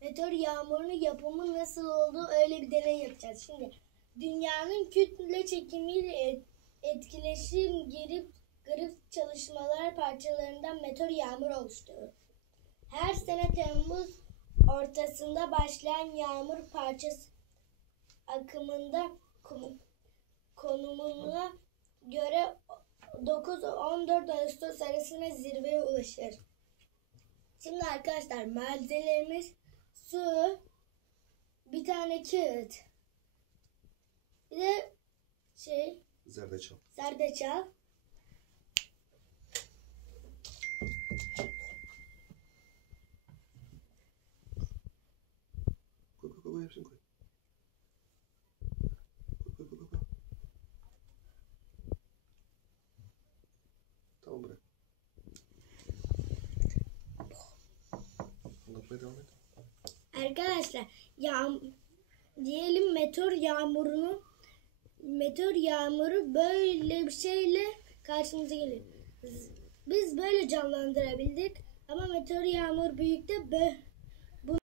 meteor yağmurunun yapımı nasıl olduğu öyle bir deney yapacağız. Şimdi dünyanın kütle çekimiyle etkileşim girip çalışmalar parçalarından meteor yağmur oluşturur. Her sene Temmuz ortasında başlayan yağmur parçası akımında konumuna göre 9-14 Ağustos arasında zirveye ulaşır. Şimdi arkadaşlar malzemelerimiz su, bir tane kağıt, bir de zerdeçal. Koy hepsini koy. Koy. Tamam bırak. Anlatmaya devam et. Arkadaşlar diyelim meteor yağmuru böyle bir şeyle karşımıza geliyor. Biz böyle canlandırabildik ama meteor yağmur büyük de